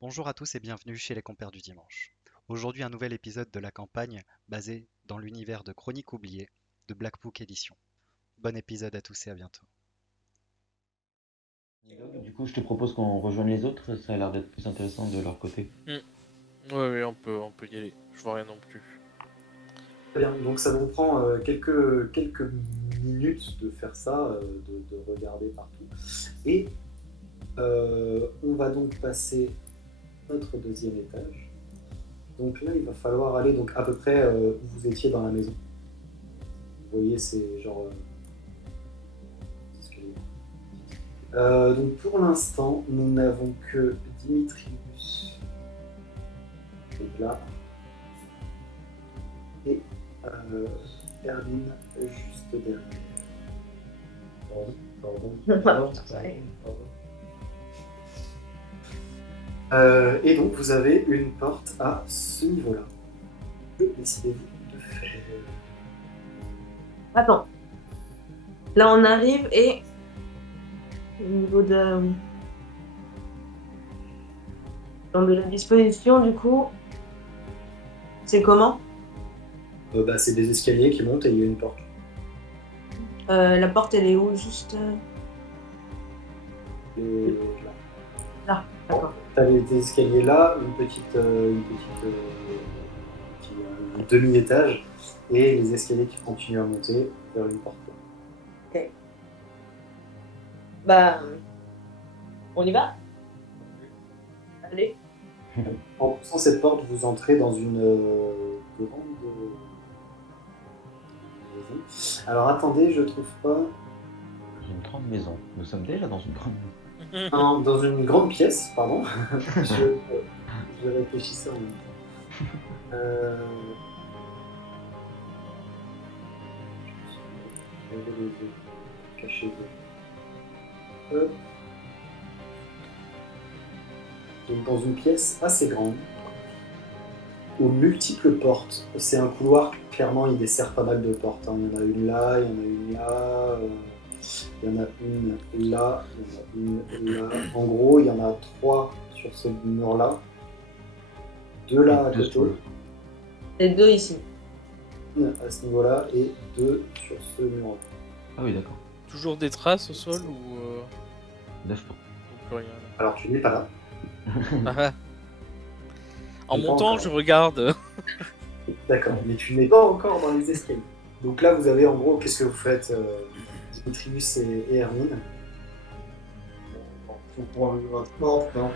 Bonjour à tous et bienvenue chez les Compères du Dimanche. Aujourd'hui, un nouvel épisode de la campagne basé dans l'univers de Chroniques oubliées de Black Book Edition. Bon épisode à tous et à bientôt. Du coup, je te propose qu'on rejoigne les autres, ça a l'air d'être plus intéressant de leur côté. Ouais, ouais, on peut y aller. Je vois rien non plus. Très bien, donc ça vous prend quelques minutes de faire ça, de regarder partout. Et on va donc passer notre deuxième étage. Donc là, il va falloir aller donc à peu près où vous étiez dans la maison. Vous voyez, c'est genre... escaliers. Donc pour l'instant, nous n'avons que Dimitrius qui est là. Et Erwin juste derrière. Pardon. Et donc vous avez une porte à ce niveau-là. Que décidez-vous de faire? Attends. Là, on arrive et au niveau de la disposition, du coup, c'est comment? C'est des escaliers qui montent et il y a une porte. La porte, elle est où, juste Et là? D'accord. t'as des escaliers là, un demi-étage, et les escaliers qui continuent à monter vers une porte. Ok. Bah, on y va? Allez. En poussant cette porte, vous entrez dans une grande maison. Alors attendez, je trouve pas. Dans une grande maison. Nous sommes déjà dans une grande maison. Non, dans une grande pièce, pardon. je réfléchissais en même temps. J'avais les yeux cachés. Hop. Donc dans une pièce assez grande, aux multiples portes. C'est un couloir, clairement, il dessert pas mal de portes. Il y en a une là, il y en a une là, il y en a une là, il y en a une là. En gros, il y en a 3 sur ce mur-là, 2 là à Deux côté, sur le- Les deux ici. une à ce niveau-là et 2 sur ce mur-là. Ah oui, d'accord. Toujours des traces au sol ou 9 plus rien Alors tu n'es pas là. là. En Pas montant, encore. je regarde. D'accord, mais tu n'es pas encore dans les escaliers. Donc là, vous avez en gros, qu'est-ce que vous faites, Dimitrius et Hermine? Faut pour arriver à votre porte, hein.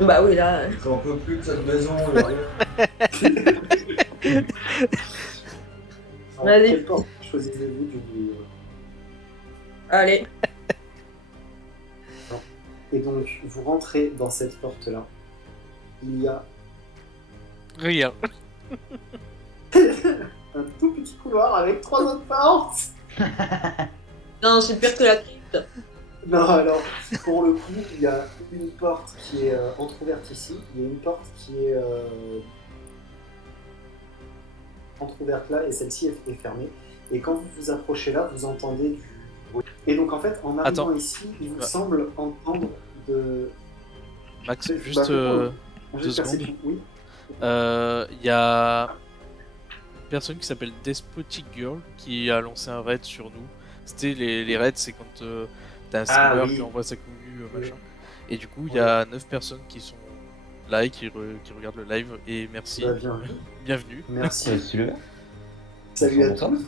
Bah oui, là. J'en peux plus de cette maison, il y a rien. Alors, Vas-y. quelle porte choisissez-vous du... Allez. Et donc, vous rentrez dans cette porte-là. Il y a Rien. un tout petit couloir avec 3 autres portes. Non, c'est pire que la crypte. Non, alors, pour le coup, il y a une porte qui est entrouverte ici. Il y a une porte qui est entrouverte là et celle-ci est fermée. Et quand vous vous approchez là, vous entendez du bruit. Et donc, en fait, en arrivant Attends. ici, il vous Bah. semble entendre de... Max, Bah, juste un jeu de 2 secondes. perception. Oui. Il y a une personne qui s'appelle Despotic Girl qui a lancé un raid sur nous. C'était les raids, c'est quand t'as un streamer oui. qui envoie sa commu, machin. Oui. Et du coup, il y a 9 personnes qui sont là et qui regardent le live. Et merci. Bah, bienvenue. Bienvenue. Merci. Celui-là Salut à Bonsoir. tous.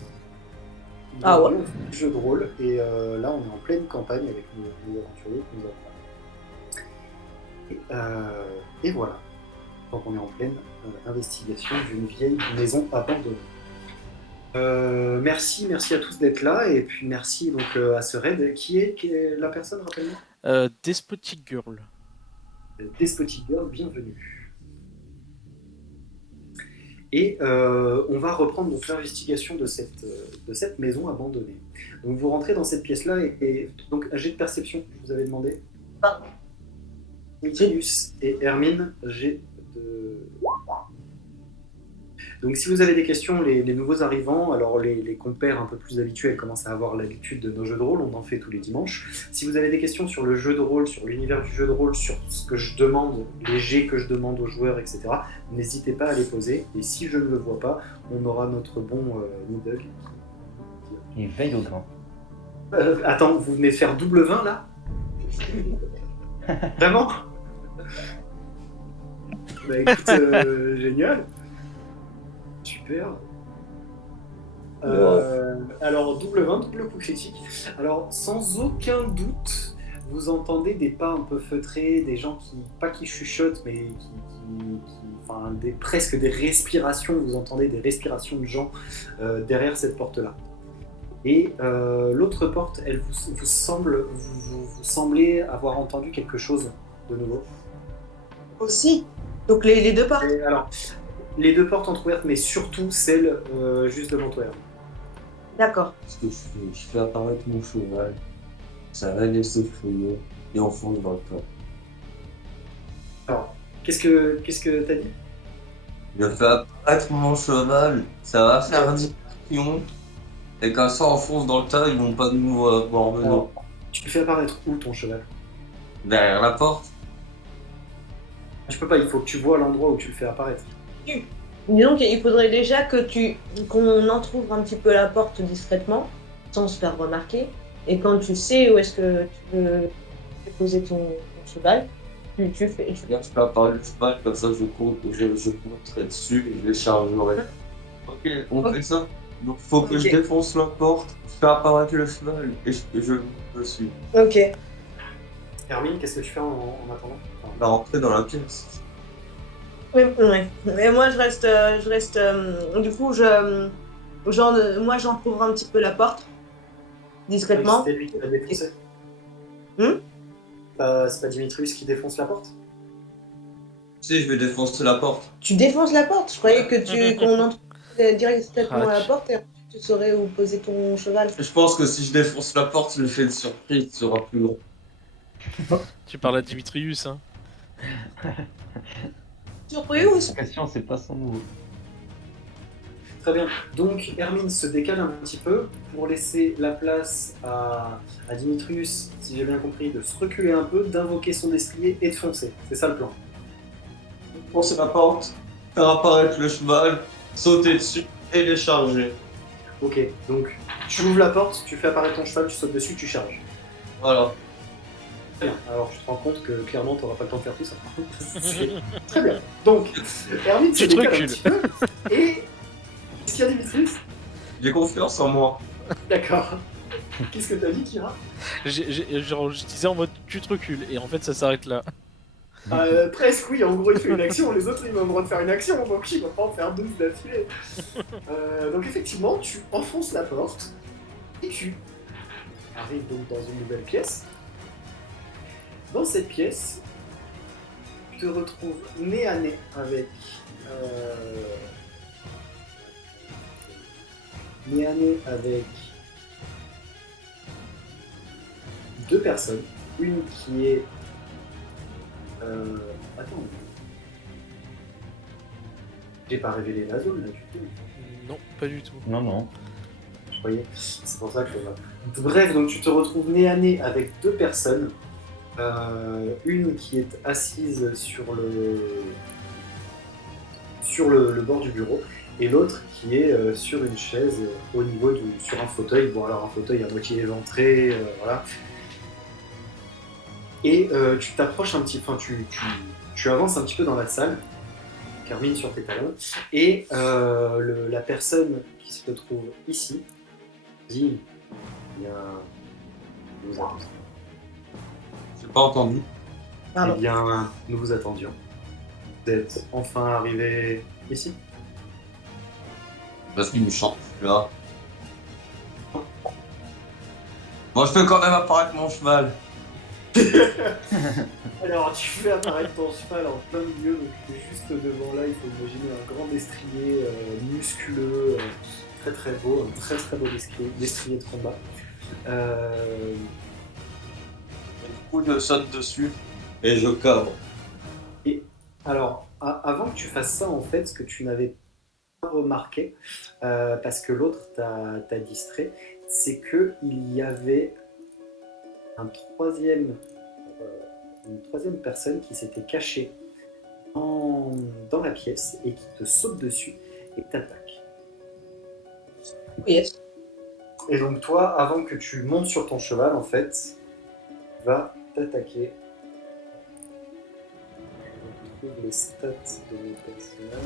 Ah ouais. Bienvenue, on fait du jeu de rôle et là on est en pleine campagne avec nos aventuriers qui nous apprennent. Et voilà. Donc on est en pleine investigation d'une vieille maison abandonnée. Merci à tous d'être là et puis merci donc à ce raid. Qui est la personne, rappelle-moi? Despotic Girl. Despotic Girl, bienvenue. Et on va reprendre donc l'investigation de cette maison abandonnée. Donc vous rentrez dans cette pièce-là et donc un jet de perception, je vous avais demandé. Pardon. Dimitrius et Hermine, jet de... Donc si vous avez des questions, les nouveaux arrivants, alors les compères un peu plus habituels commencent à avoir l'habitude de nos jeux de rôle, on en fait tous les dimanches. Si vous avez des questions sur le jeu de rôle, sur l'univers du jeu de rôle, sur ce que je demande, les jets que je demande aux joueurs, etc., n'hésitez pas à les poser. Et si je ne le vois pas, on aura notre bon Nidhogg. Il veille au grain. Attends, vous venez de faire double 20 là? Vraiment? Bah écoute, génial. Super. Alors, double 20, double coup critique. Alors, sans aucun doute, vous entendez des pas un peu feutrés, des gens qui, pas qui chuchotent, mais enfin, presque des respirations. Vous entendez des respirations de gens derrière cette porte-là. Et l'autre porte, elle vous semblez avoir entendu quelque chose de nouveau. Aussi. Donc les deux portes. Et alors, les deux portes entrouvertes, mais surtout celle juste devant toi. D'accord. Ce que je fais apparaître mon cheval, ça va laisser fouiller et on fonce dans le tas. Alors, qu'est-ce que t'as dit? Je fais apparaître mon cheval, ça va faire diversion. Et quand ça enfonce dans le tas, ils vont pas nous voir venir. Alors, tu fais apparaître où ton cheval? Derrière la porte. Tu peux pas, il faut que tu vois l'endroit où tu le fais apparaître. Donc il faudrait déjà qu'on entrouvre un petit peu la porte discrètement, sans se faire remarquer. Et quand tu sais où est-ce que tu veux poser ton cheval, tu fais. Regarde, je fais apparaître le cheval, comme ça je monterai dessus et je les chargerai. Ok, on fait ça. Donc faut que je défonce la porte, je fais apparaître le cheval et je monte dessus. Ok. Hermine, qu'est-ce que tu fais en attendant? On va rentrer dans la pièce. Ouais. Et moi je reste. Du coup moi j'entrouvre un petit peu la porte discrètement. C'est lui qui va défoncer. C'est pas Dimitrius qui défonce la porte? Si, je vais défoncer la porte. Tu défonces la porte. Je croyais que qu'on entre directement à la porte et tu saurais où poser ton cheval. Je pense que si je défonce la porte, l'effet de surprise sera plus grand. Tu parles à Dimitrius, hein. Surpris ou La question, c'est pas son mot. Très bien. Donc Hermine se décale un petit peu pour laisser la place à Dimitrius, si j'ai bien compris, de se reculer un peu, d'invoquer son destrier et de foncer. C'est ça le plan. Défoncer la porte, faire apparaître le cheval, sauter dessus et les charger. Ok, donc tu ouvres la porte, tu fais apparaître ton cheval, tu sautes dessus, tu charges. Voilà. Très bien. Alors tu te rends compte que clairement tu n'auras pas le temps de faire tout ça. C'est très bien. Donc Hermine se Tu te décale un recules. petit peu et... Qu'est-ce qu'il y a Dimitrius? J'ai confiance en moi. D'accord. Qu'est-ce que t'as dit, Kira? Je disais en mode tu te recules et en fait ça s'arrête là. Presque, oui. En gros, il fait une action. Les autres, ils ont le droit de faire une action. Donc, il va pas en faire 12 d'affilée. Donc, effectivement, tu enfonces la porte et tu arrives donc dans une nouvelle pièce. Dans cette pièce, tu te retrouves nez à nez avec... nez à nez avec deux personnes. Une qui est... Attends. J'ai pas révélé la zone là du tout. Non, pas du tout. Non. Je croyais. C'est pour ça que Bref, donc tu te retrouves nez à nez avec deux personnes. Une qui est assise sur le bord du bureau et l'autre qui est sur une chaise au niveau sur un fauteuil. Bon, alors un fauteuil à moitié éventré, voilà. Et tu t'approches un petit peu, enfin tu avances un petit peu dans la salle, Carmine sur tes talons, et la personne qui se trouve ici dit il y a... Nous attendons. J'ai pas entendu. Pardon. Eh bien, nous vous attendions. Vous êtes enfin arrivé ici? Parce qu'il me chante là. Moi je fais quand même apparaître mon cheval. Alors, tu fais apparaître ton cheval en plein milieu, donc tu es juste devant là, il faut imaginer un grand destrier musculeux, très très beau, un très très beau destrier de combat. Du coup je saute dessus et je cabre. Alors, avant que tu fasses ça, en fait, ce que tu n'avais remarqué, parce que l'autre t'a distrait, c'est qu'il y avait une troisième personne qui s'était cachée dans la pièce et qui te saute dessus et t'attaque. Yes. Et donc toi, avant que tu montes sur ton cheval, en fait, il va t'attaquer. Je retrouve les stats de mes personnages.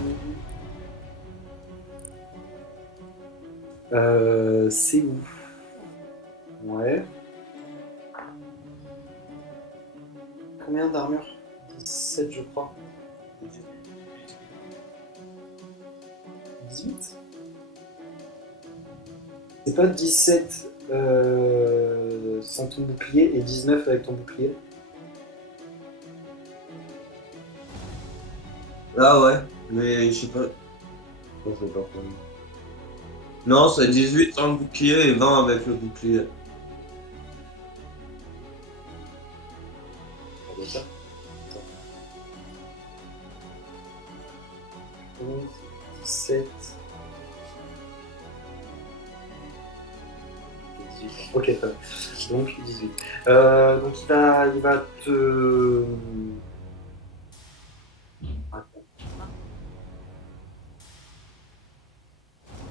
C'est où? Ouais. Combien d'armure? 17, je crois. 18? C'est pas 17 sans ton bouclier et 19 avec ton bouclier? Ah ouais, mais je sais pas. Je sais pas quoi. Non, c'est 18 sans le bouclier et 20 avec le bouclier. On va faire. 11, 17. 18. Ok, très bien. Donc 18. Donc il va te.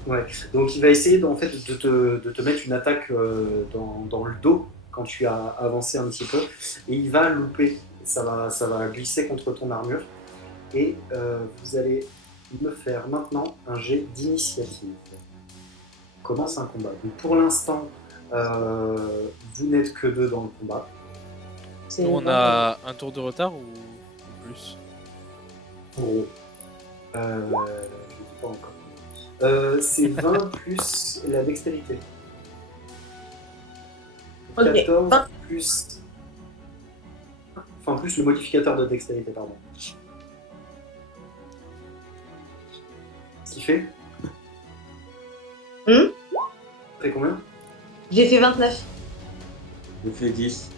Ouais, donc il va essayer en fait, de te mettre une attaque dans le dos quand tu as avancé un petit peu, et il va louper, ça va glisser contre ton armure, et vous allez me faire maintenant un jet d'initiative. On commence un combat. Donc pour l'instant, vous n'êtes que deux dans le combat. Nous, on a un tour de retard ou plus? Oh. Je ne sais pas encore. C'est 20 plus la dextérité. Ok. 14 plus. Enfin, plus le modificateur de dextérité, pardon. Ce qui fait. Ça fait combien? J'ai fait 29. J'ai fait 10.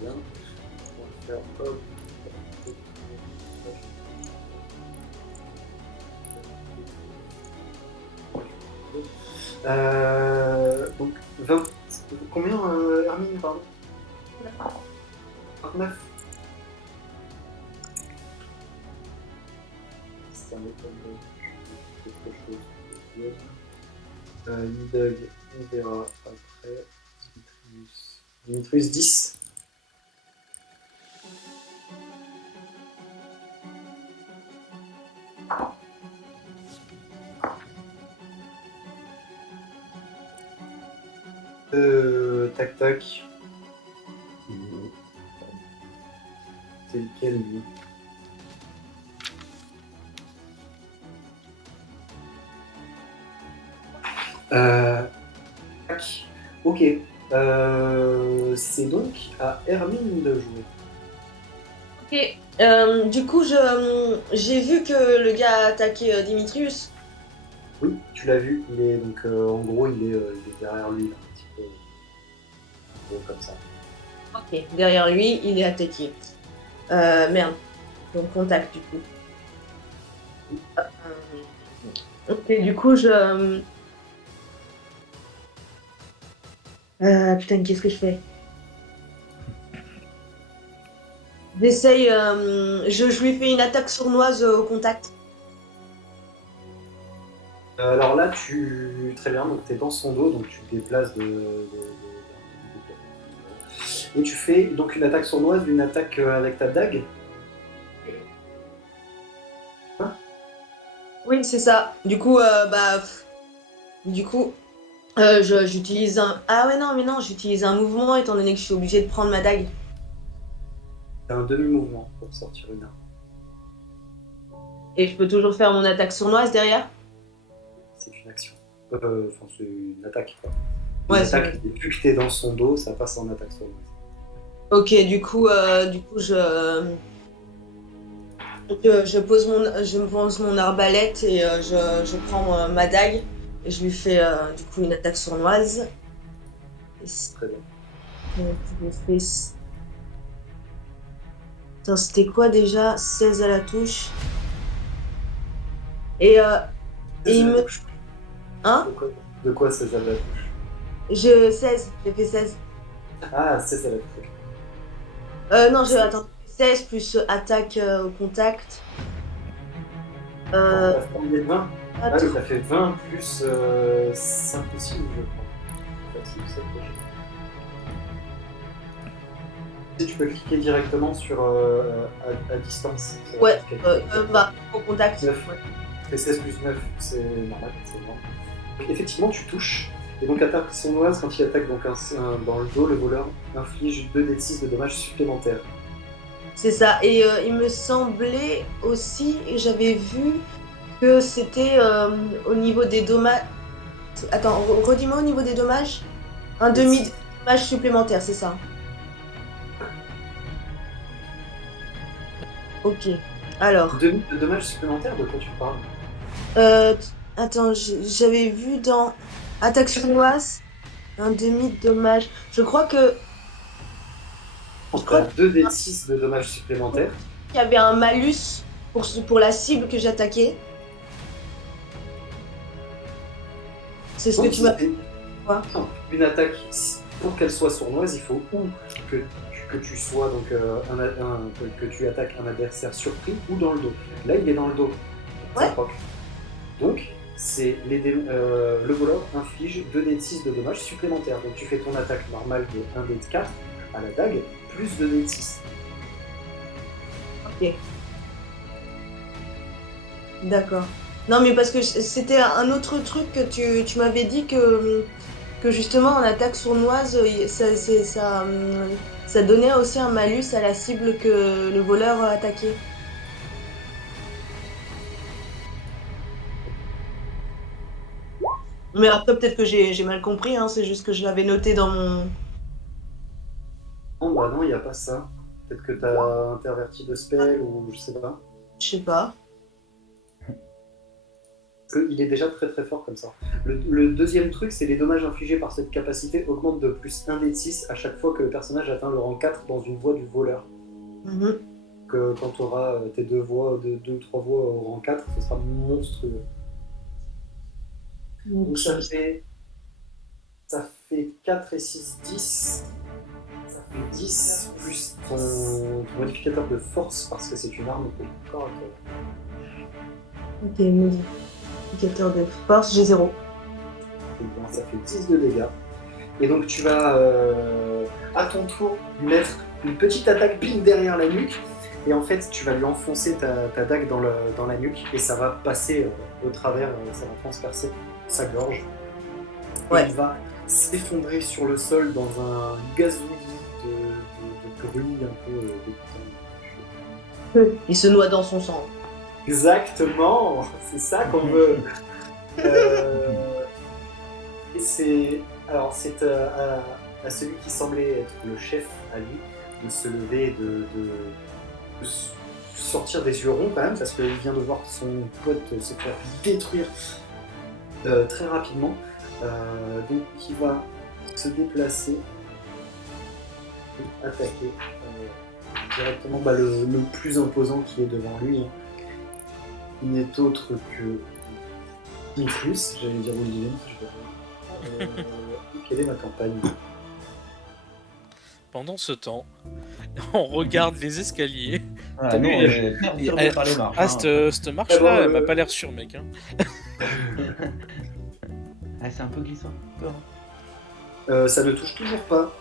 Bien. On va faire hop. Donc, 20. Combien, Hermine, pardon? 29. Ça m'étonnerait quelque chose. Nidog, on verra après. Dimitrius 10. Tac tac. C'est lequel lui? Tac. Ok. C'est donc à Hermine de jouer. Ok. Du coup, j'ai vu que le gars a attaqué Dimitrius. Oui, tu l'as vu. Il est donc en gros il est derrière lui là, un petit peu gros comme ça. Ok. Derrière lui, il est attaqué. Merde. Donc contact du coup. Ok, du coup putain, qu'est-ce que je fais? J'essaye, je lui fais une attaque sournoise au contact. Alors là, très bien, donc tu es dans son dos, donc tu te déplaces et tu fais donc une attaque sournoise, une attaque avec ta dague. Oui, c'est ça. Du coup, j'utilise un. Ah ouais, non, mais non, j'utilise un mouvement étant donné que je suis obligée de prendre ma dague. C'est un demi-mouvement pour sortir une arme. Et je peux toujours faire mon attaque sournoise derrière? C'est une action. Enfin, c'est une attaque, quoi. Ouais, une attaque, vu que t'es dans son dos, ça passe en attaque sournoise. Ok, du coup, je pose mon arbalète et je prends ma dague et je lui fais du coup une attaque sournoise. Très bien. Donc, je fais. Attends, c'était quoi déjà? 16 à la touche. Et il 16 à la me. touche. Hein? De quoi 16 à la touche? 16, j'ai fait 16. Ah, 16 à la touche. Non, attends, 16 plus attaque au contact. T'as fait combien de 20? Ah oui, Attends. t'as fait 20 plus 5 ou 6, je crois. Facile, ça touche. Si tu peux cliquer directement sur à distance. Ça va Ouais, cliquer. bah, au contact. 9. Ouais. C'est 16 plus 9, c'est normal, c'est normal. Donc, effectivement, tu touches. Et donc, attaque sournoise, quand il attaque donc dans le dos, le voleur inflige 2d6 de dommages supplémentaires. C'est ça. Et il me semblait aussi, et j'avais vu que c'était au niveau des dommages. Attends, redis-moi au niveau des dommages. Un demi de dommage supplémentaire, c'est ça. Ok. Alors, Demi de dommages supplémentaires, de quoi tu parles? attends, j'avais vu dans attaque sournoise un demi de dommage. Je crois que T'as 2d6 de dommages supplémentaires. il y avait un malus pour la cible que j'attaquais. C'est ce que Donc, tu m'as. Quoi? une attaque, pour qu'elle soit sournoise, il faut ou que tu sois donc que tu attaques un adversaire surpris ou dans le dos. Là, il est dans le dos. Ça Ouais. proc. Donc, le voleur inflige 2d6 de dommages supplémentaires. Donc, tu fais ton attaque normale de 1d4 à la dague plus 2d6. Ok. D'accord. Non, mais parce que c'était un autre truc que tu m'avais dit que justement en attaque sournoise, ça donnait aussi un malus à la cible que le voleur attaquait. Mais après, peut-être que j'ai mal compris, hein, c'est juste que je l'avais noté dans mon. Non, bah non, il n'y a pas ça. Peut-être que t'as interverti de spell ou je sais pas. Je sais pas. Parce qu'il est déjà très très fort comme ça. Le deuxième truc, c'est les dommages infligés par cette capacité augmentent de plus 1d6 à chaque fois que le personnage atteint le rang 4 dans une voie du voleur. Mhm. Que quand tu auras tes deux ou trois voix au rang 4, ce sera monstrueux. Donc ça fait 4 et 6, 10. Ça fait 10 plus ton modificateur de force parce que c'est une arme au corps à corps. Ok, modificateur de force, j'ai 0. Et bien, ça fait 10 de dégâts. Et donc tu vas à ton tour lui mettre une petite attaque pile derrière la nuque. Et en fait, tu vas lui enfoncer ta dague dans la nuque et ça va passer au travers, ça va transpercer sa gorge. Ouais. Et il va s'effondrer sur le sol dans un gazouillis de bruit un peu dégoûtant. Il se noie dans son sang. Exactement, c'est ça qu'on veut. Et c'est à celui qui semblait être le chef à lui de se lever, de sortir des yeux ronds quand même parce qu'il vient de voir son pote se faire détruire très rapidement. Donc il va se déplacer et attaquer directement le plus imposant qui est devant lui. Hein. Il n'est autre que Dimitrius, j'allais dire William, je sais pas. Quelle est ma campagne? Pendant ce temps, on regarde les escaliers. Ah, T'as non, vu, on est perturbé par les marches. Ah, hein. cette marche-là, Ah bon, elle m'a pas l'air sûre, mec. Hein. Ah, c'est un peu glissant. Ça ne touche toujours pas.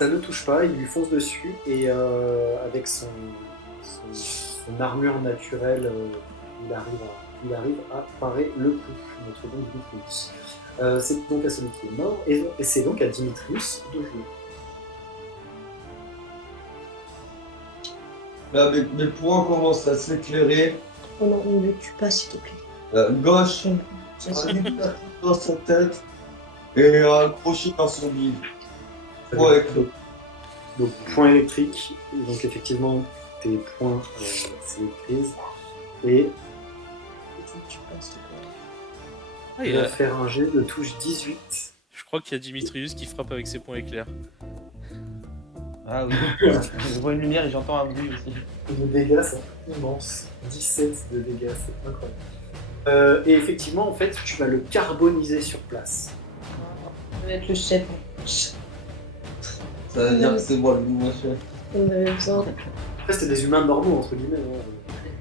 Ça ne touche pas, il lui fonce dessus et avec son armure naturelle, il arrive à parer le coup. Notre bon Dimitrius. C'est donc à celui qui est mort et c'est donc à Dimitrius de jouer. Là, mes points commencent à s'éclairer. Oh non, ne le tue pas, s'il te plaît. Gauche, un éclair dans sa tête et un crochet dans son bide. Point éclos. Donc point électrique, donc effectivement tes points s'électrisent et Tu ne tues pas, s'il te plaît. Ah, il va faire un jet de touche 18. Je crois qu'il y a Dimitrius qui frappe avec ses points éclairs. Ah oui, je vois une lumière et j'entends un bruit aussi. Les dégâts sont immenses. 17 de dégâts, c'est incroyable. Et effectivement, en fait, tu vas le carboniser sur place. Je vais être le chef. Ça veut dire que c'est moi le nouveau chef. On avait besoin. Après, c'était des humains normaux, entre guillemets. Hein.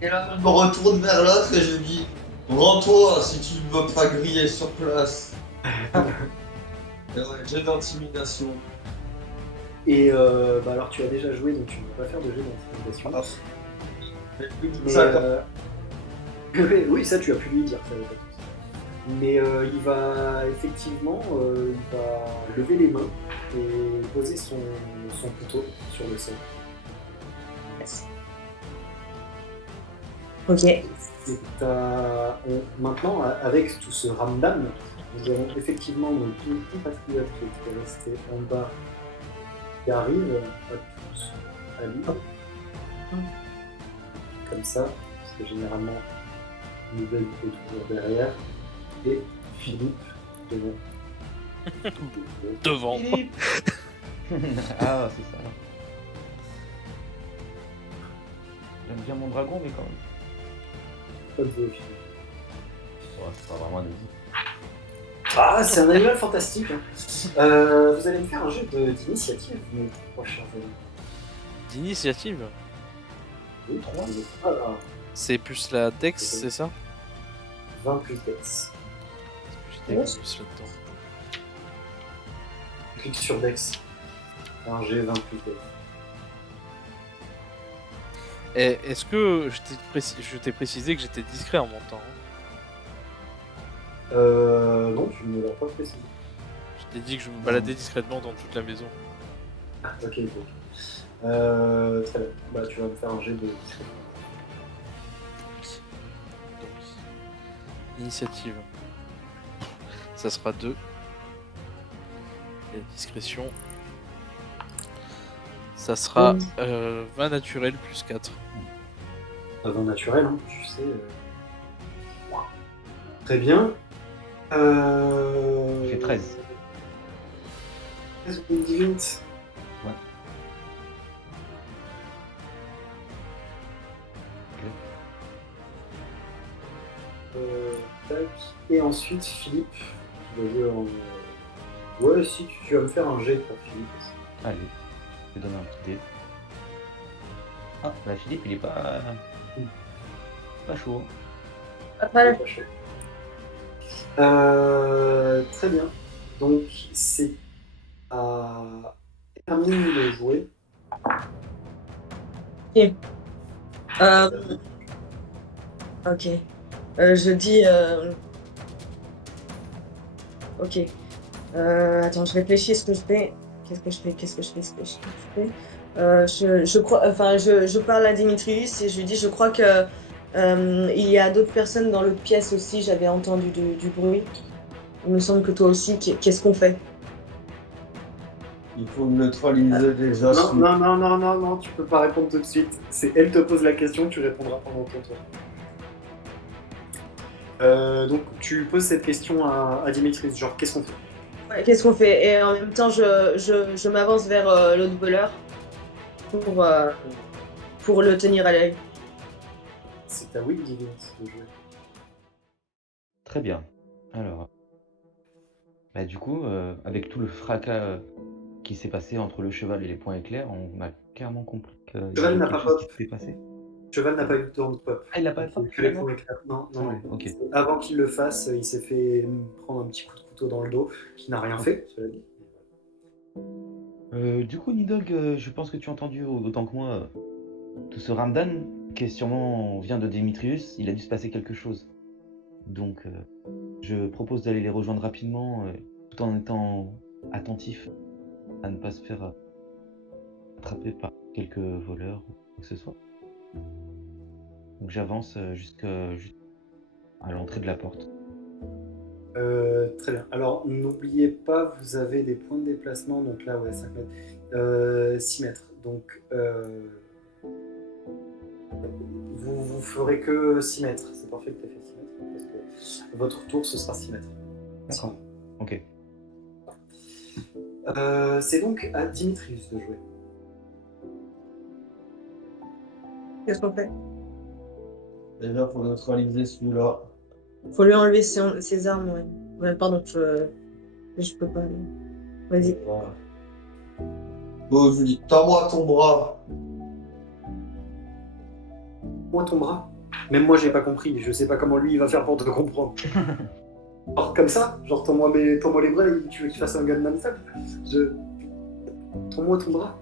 Et là, je me retourne vers l'autre et je dis rends-toi si tu ne veux pas griller sur place. Et ouais, j'ai d'intimidation. Et alors, tu as déjà joué, donc tu ne peux pas faire de jeu d'intimidation. Mais plus de Mais, ça, oui, ça, tu as pu lui dire. Ça, y a pas de souci. Mais il va effectivement il va lever les mains et poser son couteau sur le sol. Ok. Et maintenant, avec tout ce ramdam, nous avons effectivement nos deux compatriotes qui étaient restés en bas qui arrivent à tous à l'île. Comme ça, parce que généralement, Nidog est toujours derrière. Et Philippe devant. Devant. Ah, c'est ça. J'aime bien mon dragon, mais quand même. Pas de Philippe. Ouais, c'est pas vraiment un avis. Ah, c'est un animal fantastique. Hein. Vous allez me faire un jeu d'initiative, mes trois chers amis. D'initiative. Oui, 3. Alors, C'est plus la Dex, c'est ça? 20 plus Dex. J'étais Ouais. plus là-dedans. Clique sur Dex. Un G 20 plus Dex. Et est-ce que je t'ai précisé que j'étais discret en montant hein? Non, tu ne l'as pas précisé. Je t'ai dit que je me baladais discrètement dans toute la maison. Ah, ok, ok. Très bien. Bah, tu vas me faire un G de. Donc, initiative. Ça sera 2. Et discrétion. Ça sera 20 naturel plus 4. Avant naturel, hein, tu sais. Très bien. J'ai 13. 13 ou 18. Ouais. Tac. Et ensuite, Philippe, tu vas jouer en. Ouais, si, tu vas me faire un jet pour Philippe aussi. Allez, je vais donner un petit dé. Ah, bah Philippe, il est pas chaud. Voilà. Pas chaud. Très bien. Donc, c'est à Hermine de jouer. Ok. Je dis. Ok. Attends, je réfléchis ce que je fais. Qu'est-ce que je fais je crois. Enfin, je parle à Dimitrius et je lui dis je crois que il y a d'autres personnes dans l'autre pièce aussi. J'avais entendu du bruit. Il me semble que toi aussi. Qu'est-ce qu'on fait? il faut neutraliser déjà. Non, tu peux pas répondre tout de suite. C'est elle te pose la question, tu répondras pendant ton tour. Donc, tu poses cette question à Dimitrius, genre, qu'est-ce qu'on fait? Ouais, qu'est-ce qu'on fait? Et en même temps, je m'avance vers l'autre voleur pour le tenir à l'œil. C'est à Will Divins de jouer. Très bien. Alors, bah du coup, avec tout le fracas qui s'est passé entre le cheval et les points éclairs, on a clairement compris que Cheval n'a quelque pas chose pop. qui s'était passé. Cheval n'a pas eu de tour de pop. Ah, il a pas de pop Que les finalement. points éclairs. Non. Ok. Avant qu'il le fasse, il s'est fait prendre un petit coup de couteau dans le dos, qui n'a rien fait, cela dit. Du coup, Nidog, je pense que tu as entendu autant que moi tout ce Ramdan, qui sûrement vient de Démétrius. Il a dû se passer quelque chose. Donc, je propose d'aller les rejoindre rapidement, tout en étant attentif à ne pas se faire attraper par quelques voleurs ou quoi que ce soit. Donc, j'avance jusqu'à l'entrée de la porte. Très bien. Alors, n'oubliez pas, vous avez des points de déplacement, donc là, ouais, 5 mètres. 6 mètres. Donc, vous ferez que 6 mètres. C'est parfait que tu aies fait 6 mètres. Parce que votre tour, ce sera 6 mètres. D'accord. Ok. C'est donc à Dimitrius de jouer. Qu'est-ce qu'on fait? Déjà, faut neutraliser celui-là. Faut lui enlever ses armes, ouais. Ouais, pardon, je peux pas. Vas-y. Voilà. Bon, je lui dis, tends-moi ton bras. Moi, ton bras. Même moi, j'ai pas compris. Je sais pas comment lui, il va faire pour te comprendre. Alors, comme ça, genre, tends-moi les bras et tu veux qu'il fasse un Gunman Style. Tends-moi ton bras.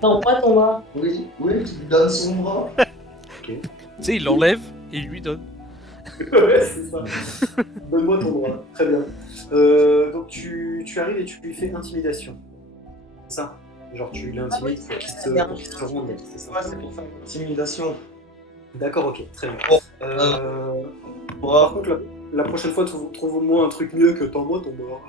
Tends-moi ton bras. Oui, je lui donne son bras. Tu sais, il l'enlève et il lui donne. Ouais, c'est ça. Donne-moi ton bras. Très bien. Donc, tu arrives et tu lui fais intimidation. C'est ça. Genre, tu l'intimides pour qu'il se rende. C'est ça. Ouais, c'est pour faire une intimidation. D'accord, ok, très bien. Bon, Par contre, la prochaine fois, trouve-moi un truc mieux que tends-moi ton bras.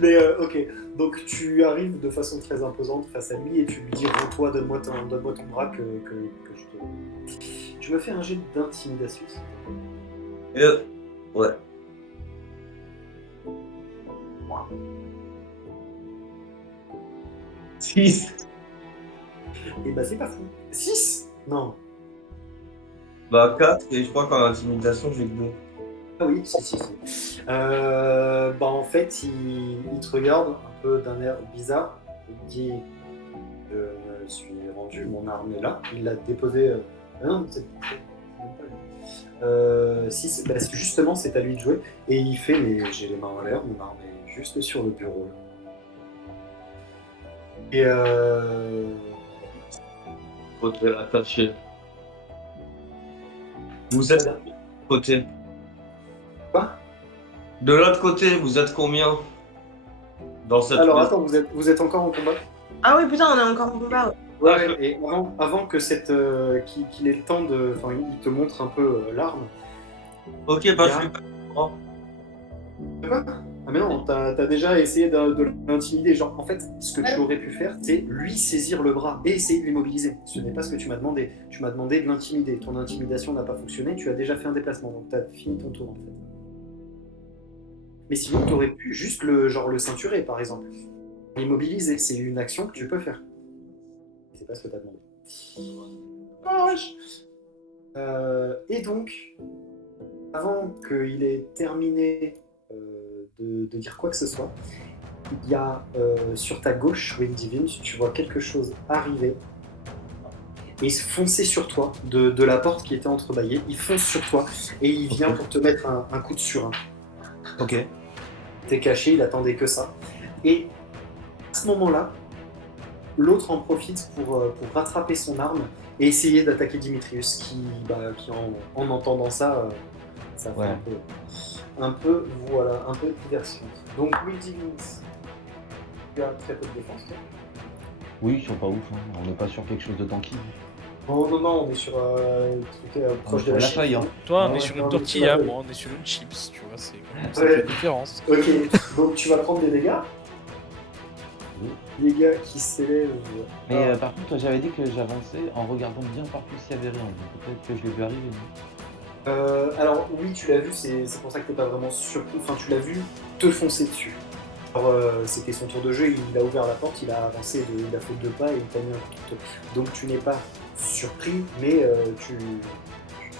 Mais ok, donc tu arrives de façon très imposante face à lui et tu lui dis rends-toi, donne-moi ton bras que je te. Je me fais un jet d'intimidation. Ouais. Six. Et bah c'est pas fou. 6 Non. Bah 4 et je crois qu'en intimidation j'ai que 2. Ah oui, si. Bah en fait, il te regarde un peu d'un air bizarre. Il dit je me suis rendu, mon arme est là. Il l'a déposé. Non, c'est bah, justement, c'est à lui de jouer. Et il fait, mais j'ai les mains en l'air, mon arme est juste sur le bureau. Et Faudrait l'attacher. Vous êtes de l'autre côté. Quoi? De l'autre côté, vous êtes combien? Dans cette alors maison. attends, vous êtes encore en combat? Ah oui, putain, on est encore en combat. Ouais, et avant que qu'il ait le temps de. Enfin, il te montre un peu l'arme. Ok, bah je lui passe le bras. Quoi? Ah mais non, t'as déjà essayé de l'intimider. Genre, en fait, ce que tu aurais pu faire, c'est lui saisir le bras et essayer de l'immobiliser. Ce n'est pas ce que tu m'as demandé. Tu m'as demandé de l'intimider. Ton intimidation n'a pas fonctionné, tu as déjà fait un déplacement, donc t'as fini ton tour en fait. Mais sinon, t'aurais pu juste le ceinturer, par exemple. L'immobiliser, c'est une action que tu peux faire. C'est pas ce que t'as demandé. Ah, wesh. Et donc, avant qu'il ait terminé de dire quoi que ce soit, il y a sur ta gauche, Windivine, tu vois quelque chose arriver et foncer sur toi de la porte qui était entrebâillée. Il fonce sur toi et il vient pour te mettre un coup de surin. Ok. T'es caché, il attendait que ça. Et à ce moment-là, l'autre en profite pour rattraper son arme et essayer d'attaquer Dimitrius qui en entendant ça, ça fait Ouais. un peu de diversion. Donc Windivine, tu as très peu de défense, toi. Oui, ils sont pas ouf, hein. On n'est pas sur quelque chose de tanky. Oh non, on est sur un truc proche de la la chine. faille, hein. Toi, on Ah est ouais, sur non, une mais tortilla, tu vas- moi, on est sur une chips, tu vois, ça fait Ouais. une différence. Ok, donc tu vas prendre des dégâts. Oui. Dégâts qui s'élèvent. Mais Ah. par contre, j'avais dit que j'avançais en regardant bien partout s'il y avait rien. Donc peut-être que je l'ai vu arriver. Alors oui, tu l'as vu, c'est pour ça que t'es pas vraiment surpris. Enfin, tu l'as vu te foncer dessus. Alors, c'était son tour de jeu, il a ouvert la porte, il a avancé, il a fait 2 pas et il t'a mis un coup de couteau. Donc tu n'es pas surpris, mais tu...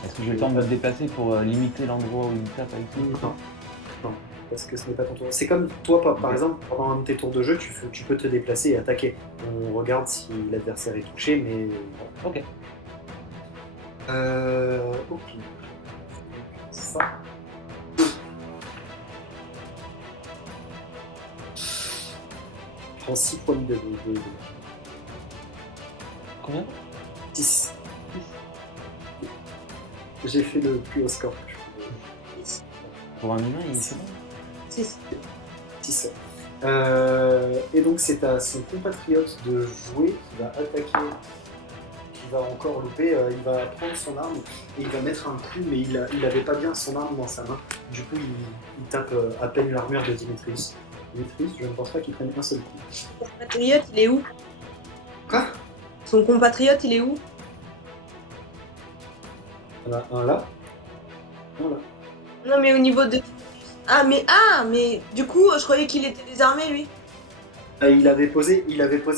Est-ce que j'ai le temps de me déplacer pour limiter l'endroit où il tape avec ça? Non, parce que ce n'est pas ton tour. C'est comme toi, par exemple, pendant un de tes tours de jeu, tu peux te déplacer et attaquer. On regarde si l'adversaire est touché, mais... voilà. Ok. Ok. Ça. Je prends 6 points de Combien? 6. J'ai fait le plus haut score que je pouvais. Pour un humain, il fait bon. 6. 6. Et donc c'est à son compatriote de jouer qui va attaquer, qui va encore louper, il va prendre son arme et il va mettre un coup, mais il avait pas bien son arme dans sa main. Du coup il tape à peine l'armure de Dimitrius. Dimitrius, je ne pense pas qu'il prenne un seul coup. Son compatriote, il est où? Quoi? Son compatriote, il est où? Il y en a un là. Un là. Non, mais au niveau de... Ah, mais du coup, je croyais qu'il était désarmé, lui. Il avait posé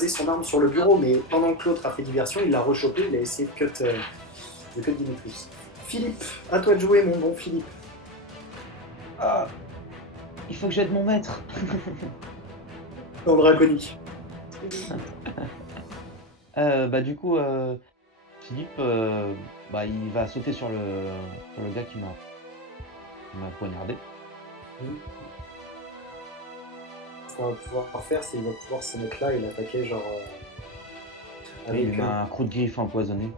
son arme sur le bureau, mais pendant que l'autre a fait diversion, il l'a rechopé, il a essayé de cut Il n'y a que Dimitrius. Philippe, à toi de jouer, mon bon Philippe. Ah, il faut que j'aide mon maître. Dans le draconique. Bah du coup, Philippe, bah, il va sauter sur le gars qui m'a poignardé. Ce qu'on va pouvoir faire, c'est qu'il va pouvoir se mettre là et l'attaquer genre Et il avec lui met un croc de griffe empoisonné.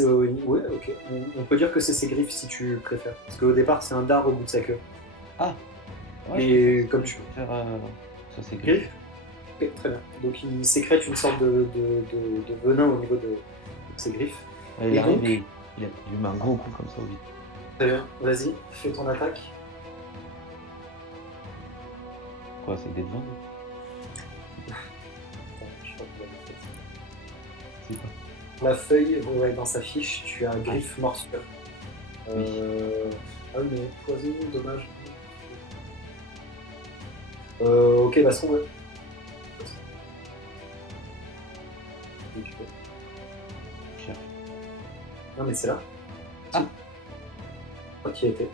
Ouais, ok. On peut dire que c'est ses griffes si tu préfères. Parce qu'au départ, c'est un dard au bout de sa queue. Ah. Ouais, Et comme tu peux faire ça, c'est griffes. griffes. Ok, très bien. Donc il sécrète une sorte de venin au niveau de ses griffes. Ouais, il Et arrive donc et il lui met un gros coup comme ça au vide. Très bien. Vas-y, fais ton attaque. Quoi, c'est des devants? Attends, je crois que vous avez fait ça. C'est pas. La feuille, ouais, dans sa fiche, tu as griffe morsure. Ah oui, mais poison, dommage. Ok, bah son. Non, mais c'est là. Ah. Qui était.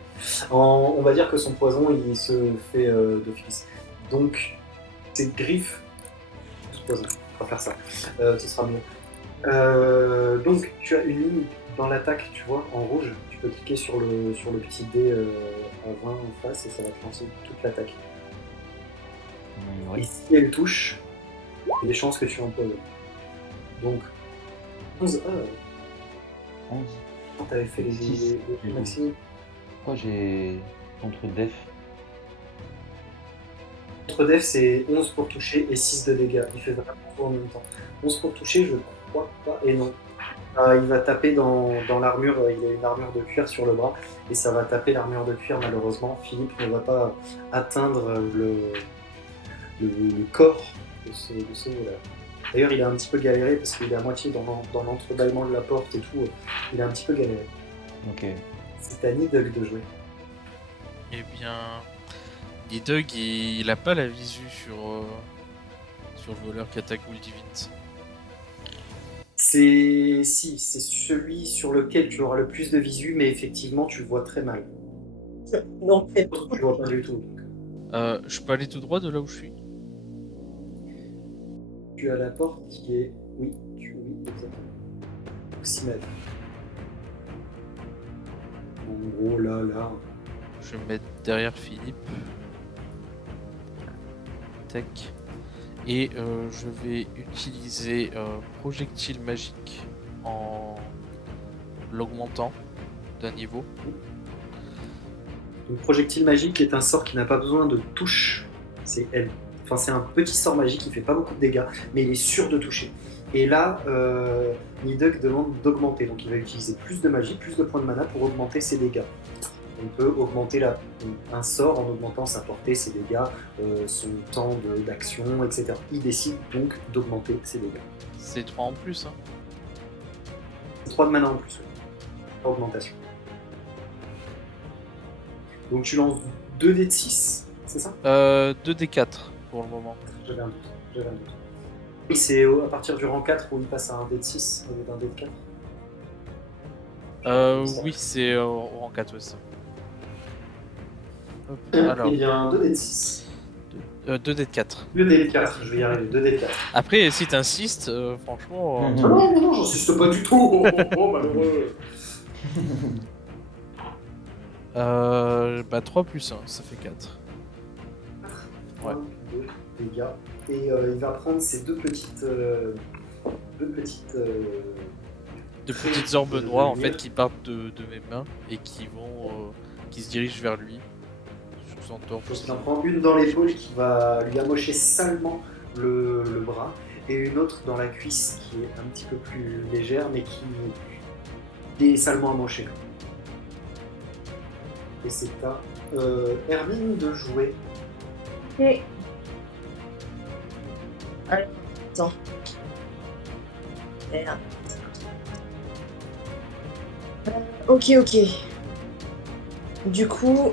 On va dire que son poison, il se fait d'office. Donc, ses griffes. Poison, on va faire ça. Ce sera mieux. Donc, tu as une ligne dans l'attaque, tu vois, en rouge. Tu peux cliquer sur le petit dé à 20 en face et ça va te lancer toute l'attaque. Ouais. Et si elle touche, il y a des chances que tu empoisonnes. Donc, 11 heures. 11. Quand t'avais fait les maximum. Pourquoi j'ai contre def? Contre def, c'est 11 pour toucher et 6 de dégâts. Il fait vraiment tout en même temps. 11 pour toucher, je crois pas. Et non. Il va taper dans l'armure. Il a une armure de cuir sur le bras. Et ça va taper l'armure de cuir, malheureusement. Philippe ne va pas atteindre le corps de ce voleur. D'ailleurs, il a un petit peu galéré parce qu'il est à moitié dans l'entrebâillement de la porte et tout. Il a un petit peu galéré. Ok. C'est à Nidhogg de jouer. Eh bien, Nidhogg, il a pas la visu sur le voleur qui attaque Guldivint. C'est celui sur lequel tu auras le plus de visu, mais effectivement, tu le vois très mal. Donc, c'est Tu le vois pas du tout. Je peux aller tout droit de là où je suis? Tu as la porte qui est... Oui, exactement. 6 mètres. En gros, là. Je vais me mettre derrière Philippe. Tac. Et je vais utiliser projectile magique en l'augmentant d'un niveau. Le projectile magique est un sort qui n'a pas besoin de touche. C'est elle. Enfin, c'est un petit sort magique qui fait pas beaucoup de dégâts, mais il est sûr de toucher. Et là, Nidhogg demande d'augmenter. Donc il va utiliser plus de magie, plus de points de mana pour augmenter ses dégâts. On peut augmenter un sort en augmentant sa portée, ses dégâts, son temps d'action, etc. Il décide donc d'augmenter ses dégâts. C'est 3 en plus, hein. 3 de mana en plus, augmentation. Donc tu lances 2 dés de 6, c'est ça? 2d4 pour le moment. J'avais un doute. Oui, c'est à partir du rang 4 où il passe à un dé de 6 au lieu d'un dé de 4. Oui, c'est au rang 4, ouais, ça. Hop, Alors. alors, Il y a un 2 dés de 6. 2d de 4. 2 dés de 4, je vais y arriver, 2 dés de 4. Après, si t'insistes, franchement... Non, j'insiste pas du tout. Oh, malheureux. 3 plus 1, ça fait 4. Ouais. 1, 2 dégâts. Et il va prendre ces deux petites De petites orbes noires en fait qui partent de mes mains et qui se dirigent vers lui. Sous-entendu. Il en prend une dans l'épaule qui va lui amocher salement le bras, et une autre dans la cuisse qui est un petit peu plus légère, mais qui est salement amochée. Et c'est à Hermine de jouer. Ok. Allez, attends. Merde. Ok. Du coup,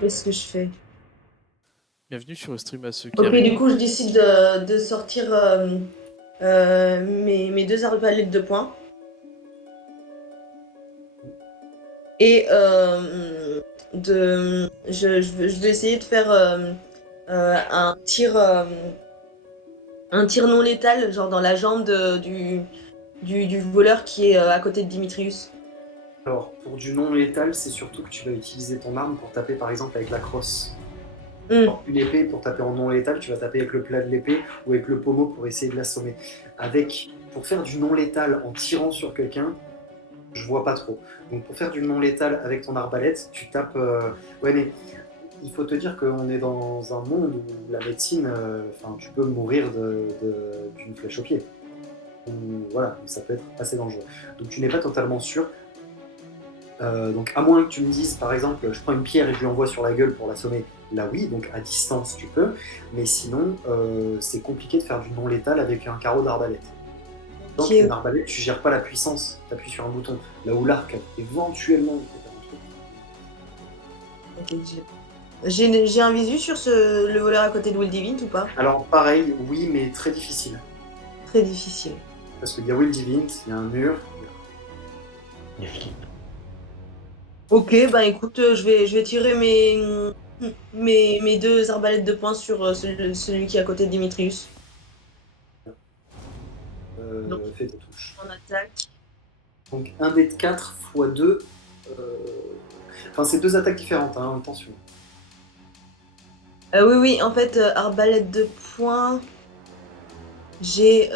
qu'est-ce que je fais? Bienvenue sur le stream à ceux qui Ok, arrivent. du coup, je décide de sortir mes 2 arbalètes de poing. Et je vais essayer de faire un tir non létal, genre dans la jambe du voleur qui est à côté de Dimitrius. Alors, pour du non létal, c'est surtout que tu vas utiliser ton arme pour taper par exemple avec la crosse. Hmm. Alors, une épée, pour taper en non létal, tu vas taper avec le plat de l'épée ou avec le pommeau pour essayer de l'assommer. Pour faire du non létal en tirant sur quelqu'un, je vois pas trop. Donc pour faire du non létal avec ton arbalète, tu tapes. Ouais, mais il faut te dire qu'on est dans un monde où la médecine, tu peux mourir d'une flèche au pied. Voilà, ça peut être assez dangereux. Donc tu n'es pas totalement sûr. Donc à moins que tu me dises, par exemple, je prends une pierre et je lui envoie sur la gueule pour l'assommer, là oui, donc à distance tu peux, mais sinon c'est compliqué de faire du non létal avec un carreau d'arbalète. Donc Ok. une arbalète, tu gères pas la puissance, tu appuies sur un bouton, là où l'arc, éventuellement, il peut faire un truc. Ok, j'ai un visu sur le voleur à côté de Will Divine ou pas? Alors pareil, oui, mais très difficile. Très difficile. Parce qu'il y a Will Divine, il y a un mur. Il y a Philippe. Ok, bah écoute, je vais tirer mes 2 arbalètes de poing sur celui qui est à côté de Dimitrius. Donc. Fais tes touches. En attaque. Donc un dé de 4 x 2. Enfin, c'est 2 attaques différentes, hein, attention. Oui, en fait, arbalète de poing. J'ai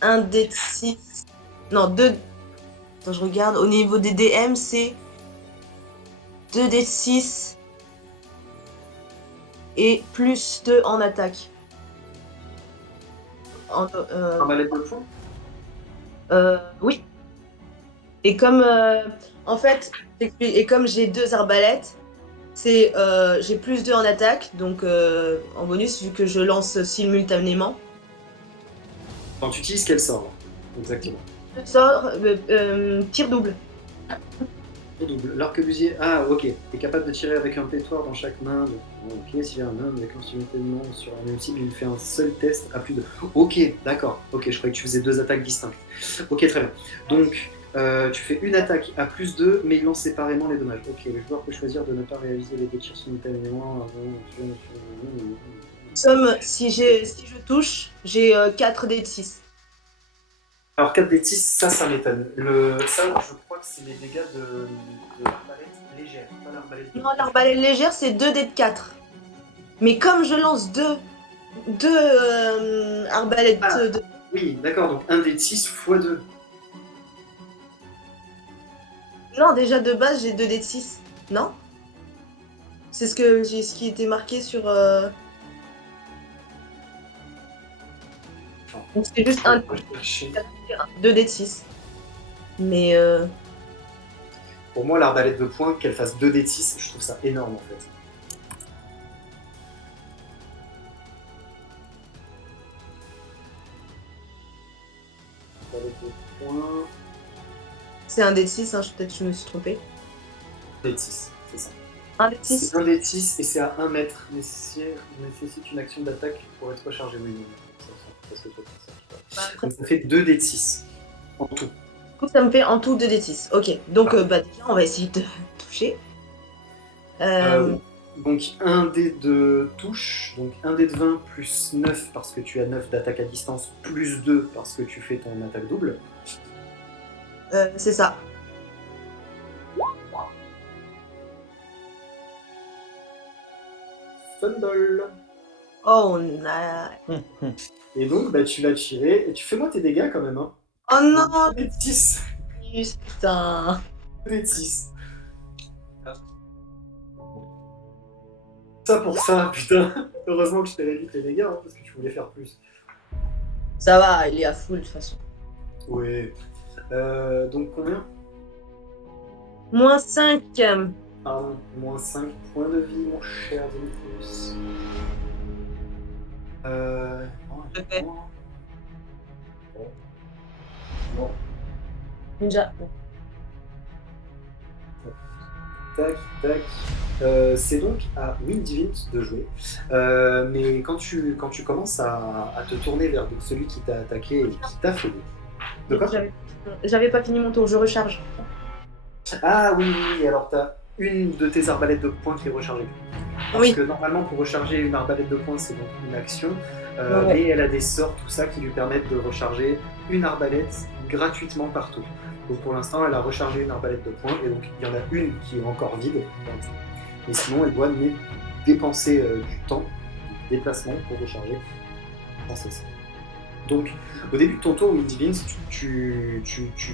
un dé de 6. Non, 2. Attends, je regarde. Au niveau des DM, c'est 2 dés de 6. Et plus 2 en attaque. Arbalète de poing. Oui. Et comme en fait, et comme j'ai 2 arbalètes, j'ai plus 2 en attaque, donc en bonus vu que je lance simultanément. Quand tu utilises quel sort? Exactement. Je sors tir double. Double. L'arquebusier. Ah, ok. T'es capable de tirer avec un pétoire dans chaque main. Ok, s'il y a un homme avec un simultanément sur la même cible, il fait un seul test à plus de. Ok, d'accord. Ok, je croyais que tu faisais 2 attaques distinctes. Ok, très bien. Donc, tu fais une attaque à plus 2, mais il lance séparément les dommages. Ok, le joueur peut choisir de ne pas réaliser les 2 tirs simultanément avant. Somme, si je touche, j'ai 4 dés de 6. Alors 4 d 6, ça m'étonne. Ça, je crois que c'est les dégâts de l'arbalète légère, pas l'arbalète de... Non, l'arbalète légère, c'est 2 dés de 4. Mais comme je lance 2 arbalètes de... Oui, d'accord, donc 1 d 6 x 2. Non, déjà de base, j'ai 2 dés de 6. Non? C'est ce qui était marqué sur... Donc c'est juste 2 dés de 6. Mais Pour moi, l'arbalète de poing, qu'elle fasse 2 d 6, je trouve ça énorme en fait. Arbalète de poing, c'est un dé de 6, hein, peut-être que je me suis trompée. d 6, c'est ça. Un dé de 6? C'est 1 d 6 et c'est à 1 mètre. Nécessite une action d'attaque pour être rechargé. Oui, parce que toi, donc ça fait 2 d 6 en tout. Du coup, ça me fait en tout 2 dés de 6. Ok, donc déjà, on va essayer de toucher. Donc 1 dé de touche, donc 1 dé de 20 plus 9 parce que tu as 9 d'attaque à distance, plus 2 parce que tu fais ton attaque double. C'est ça. Fumble. Oh, nice. Et donc bah, tu l'as tiré, et tu fais-moi tes dégâts quand même. Hein. Oh non, 2 d 6. putain. 2 d 6. Ça pour ça, putain. Heureusement que je t'ai réduit tes dégâts, hein, parce que tu voulais faire plus. Ça va, il est à full de toute façon. Oui. Donc combien? Moins 5. Pardon, moins 5 points de vie, mon cher Demetrius. Ok. Bon. Ninja. Tac, tac. C'est donc à Windvint de jouer. Mais quand tu commences à te tourner vers donc, celui qui t'a attaqué et qui t'a fait. De quoi? J'avais pas fini mon tour, je recharge. Ah oui, oui, alors t'as une de tes arbalètes de poing qui est rechargée. Parce Oui. que normalement, pour recharger une arbalète de poing, c'est donc une action. Ouais. Mais elle a des sorts, tout ça, qui lui permettent de recharger une arbalète gratuitement partout. Donc pour l'instant, elle a rechargé une arbalète de poing, et donc il y en a une qui est encore vide. Et sinon, elle doit dépenser du temps, du déplacement pour recharger sans cesse. Donc, au début de ton tour, Windivins, tu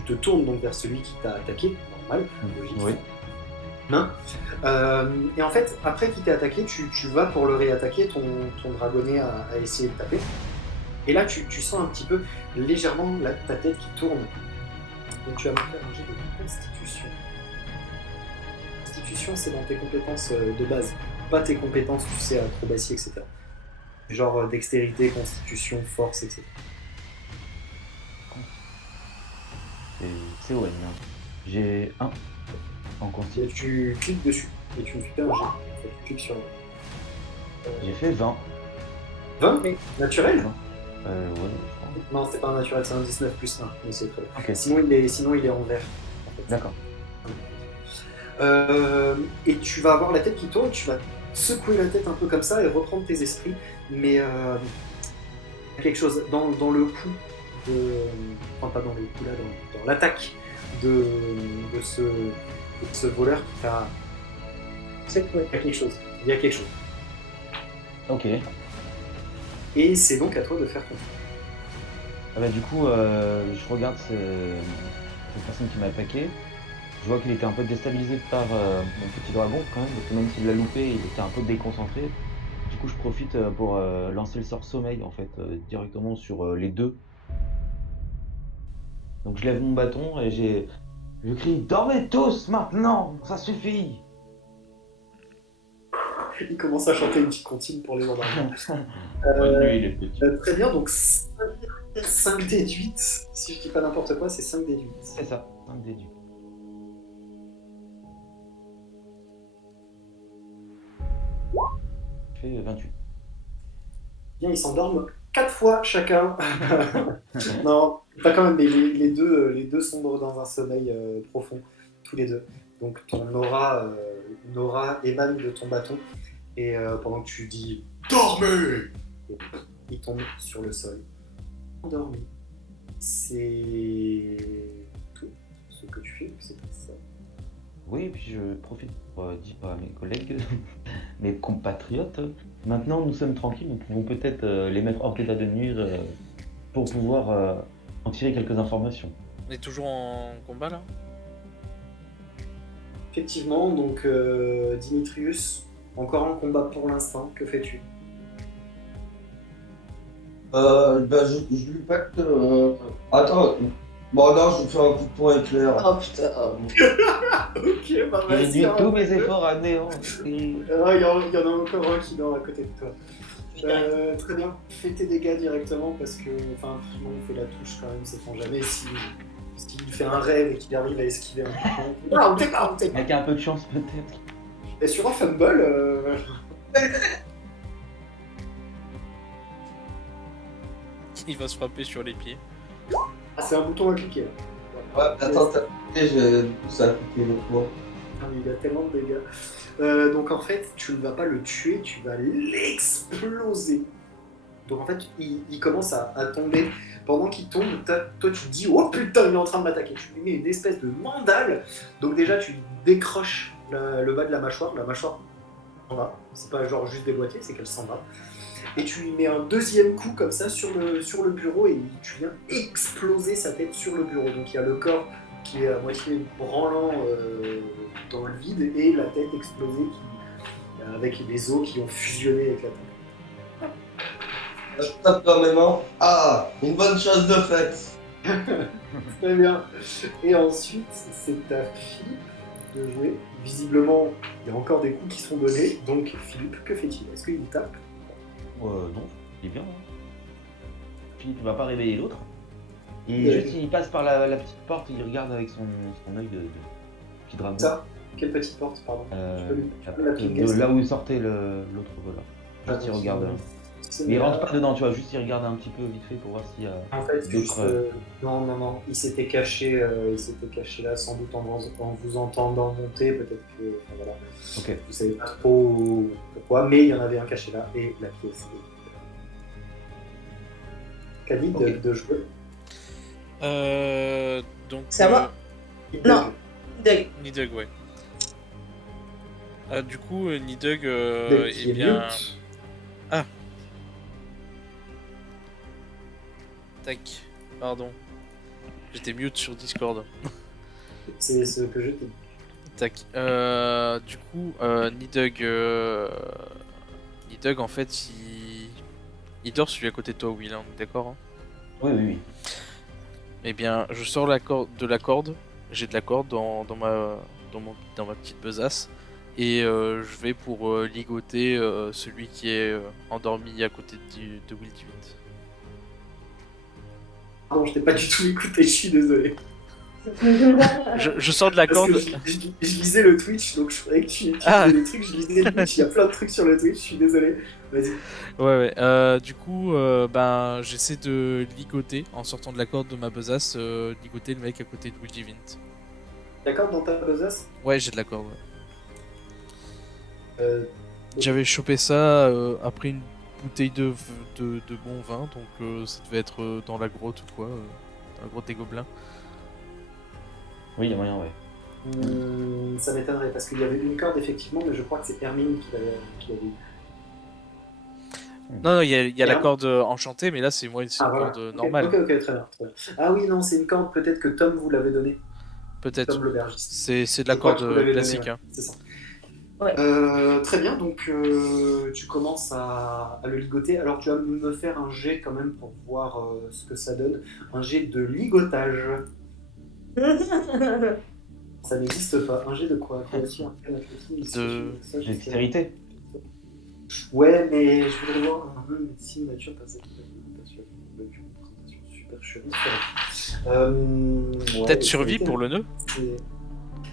te tournes donc vers celui qui t'a attaqué, normal, logique. Oui. Hein. Et en fait, après qu'il t'ait attaqué, tu vas pour le réattaquer, ton dragonnier a essayé de taper. Et là, tu sens un petit peu légèrement ta tête qui tourne. Donc tu vas me faire un jet de constitution. Constitution, c'est dans tes compétences de base, pas tes compétences, tu sais, acrobatie, etc. Genre dextérité, constitution, force, etc. C'est ouais, non. J'ai 1 en Et constitution. tu cliques dessus et tu me fais un jet. Tu cliques sur J'ai fait 20. 20, mais naturel. Ouais, je Non, c'est pas un naturel, c'est un 19 plus 1, mais c'est très bien. crois. Ok, Sinon, il est en vert. En fait. d'accord. Et tu vas avoir la tête qui tourne, tu vas secouer la tête un peu comme ça et reprendre tes esprits, mais il y a quelque chose dans le coup de... Enfin, pas dans le coup là, dans l'attaque de ce voleur qui t'a... C'est cool. Il y a quelque chose. Il y a quelque chose. Ok. Et c'est donc à toi de faire ton tour. Ah bah, du coup, je regarde cette personne qui m'a attaqué. Je vois qu'il était un peu déstabilisé par mon petit dragon quand même, parce que même s'il l'a loupé, il était un peu déconcentré. Du coup, je profite pour lancer le sort sommeil en fait, directement sur les deux. Donc je lève mon bâton et je crie: dormez tous maintenant, ça suffit. Il commence à chanter une petite comptine pour les endormir. Bonne nuit les petits. Très bien, donc 5 déduites, si je dis pas n'importe quoi, c'est 5 déduites. C'est ça, 5 déduits. Je fais 28. Bien, ils s'endorment 4 fois chacun. Non, pas quand même, mais les deux sombrent dans un sommeil profond, tous les deux. Donc ton aura émane de ton bâton, et pendant que tu dis « Dormez !» il tombe sur le sol, endormi. C'est tout ce que tu fais, c'est ça. Oui, et puis je profite pour dire à mes collègues, mes compatriotes, maintenant nous sommes tranquilles, nous pouvons peut-être les mettre hors d'état de nuire pour pouvoir en tirer quelques informations. On est toujours en combat là? Effectivement, donc Dimitrius, encore en combat pour l'instant, que fais-tu? Je lui pète. Attends. Bon, non, je fais un coup de poing éclair. Oh putain. Ok, bah J'ai vas-y. réduit hein. tous mes efforts à néant. Il y en a encore un qui dort à côté de toi. Très bien, fais tes dégâts directement parce que, enfin, sinon on fait la touche quand même, sait-on jamais s'il fait un rêve et qu'il arrive à esquiver un coup. Non, t'es pas. Avec un peu de chance peut-être. Et sur un fumble, Il va se frapper sur les pieds. c'est un bouton à cliquer. Là. Ouais, attends, ça a piqué le poing. Ah, mais il a tellement de dégâts. Donc en fait, tu ne vas pas le tuer, tu vas l'exploser. Donc en fait, il commence à tomber. Pendant qu'il tombe, toi tu te dis « Oh putain, il est en train de m'attaquer !» Tu lui mets une espèce de mandale. Donc déjà, tu décroches le bas de la mâchoire s'en va. C'est pas genre juste déboîter, c'est qu'elle s'en va. Et tu lui mets un deuxième coup comme ça sur le bureau et tu viens exploser sa tête sur le bureau. Donc il y a le corps qui est à moitié branlant dans le vide et la tête explosée avec les os qui ont fusionné avec la tête. Je tape dans mes mains. Ah, une bonne chose de faite. Très bien. Et ensuite, c'est à Philippe de jouer. Visiblement, il y a encore des coups qui sont donnés. Donc Philippe, que fait-il? Est-ce qu'il tape? Non, il est bien. Hein. Philippe ne va pas réveiller l'autre. Et Ouais. juste il passe par la petite porte, il regarde avec son œil de petit dragon. Ça. Quelle petite porte, pardon? Tu peux la de pinguer, là où sortait l'autre voleur. Juste il regarde. c'est Mais il rentre là. pas dedans, tu vois, juste il regarde un petit peu vite fait pour voir s'il y a En fait, juste, d'autres. non, il s'était caché là, sans doute en vous entendant monter, peut-être que, enfin, voilà, Ok. vous savez pas trop pourquoi, mais il y en avait un caché là, et la pièce est Khalid Ok. de jouer. Donc. Ça va Non. Deuil. Nidhugg, ouais. Du coup, Nidhugg, Qui eh est bien. mute. Ah. Tac. Pardon. J'étais mute sur Discord. C'est ce que je t'ai dit. Tac. Du coup, Nidhugg, Nidhugg, en fait, il dort celui à côté de toi, Will, hein, d'accord, hein. Oui. Eh bien, je sors de la corde. J'ai de la corde dans ma petite besace. Et je vais pour ligoter celui qui est endormi à côté de Will Divine. Pardon, je t'ai pas du tout écouté, je suis désolé. Je sors de la Parce corde. que je lisais le Twitch, donc je croyais que tu Ah. lisais les trucs, je lisais le Twitch, il y a plein de trucs sur le Twitch, je suis désolé. Vas-y. Ouais. Du coup, ben, j'essaie de ligoter en sortant de la corde de ma besace, ligoter le mec à côté de Will Divine. D'accord, dans ta besace Ouais, j'ai de la corde. Ouais. euh, J'avais chopé ça après une bouteille de bon vin, donc ça devait être dans la grotte ou quoi, dans la grotte des gobelins. Oui, il y a moyen, ouais. Ça m'étonnerait parce qu'il y avait une corde effectivement, mais je crois que c'est Hermine qui l'avait eu. Non, il y a la Merde. corde enchantée, mais là c'est moi, c'est une voilà. corde Ok, normale. Ok, très bien. Ah oui, non, c'est une corde peut-être que Tom vous l'avait donnée. Peut-être. Tom l'aubergiste. C'est de la Je crois corde que vous l'avez classique. donné, Hein. C'est ça. Ouais. Très bien, donc tu commences à le ligoter. Alors tu vas me faire un jet quand même pour voir ce que ça donne. Un jet de ligotage. Ça n'existe pas. Un jet de quoi? Acrobatie, De- Dextérité. Ouais, mais je voudrais voir un peu médecine, nature, perception, super chelou. Peut-être survie pour le nœud.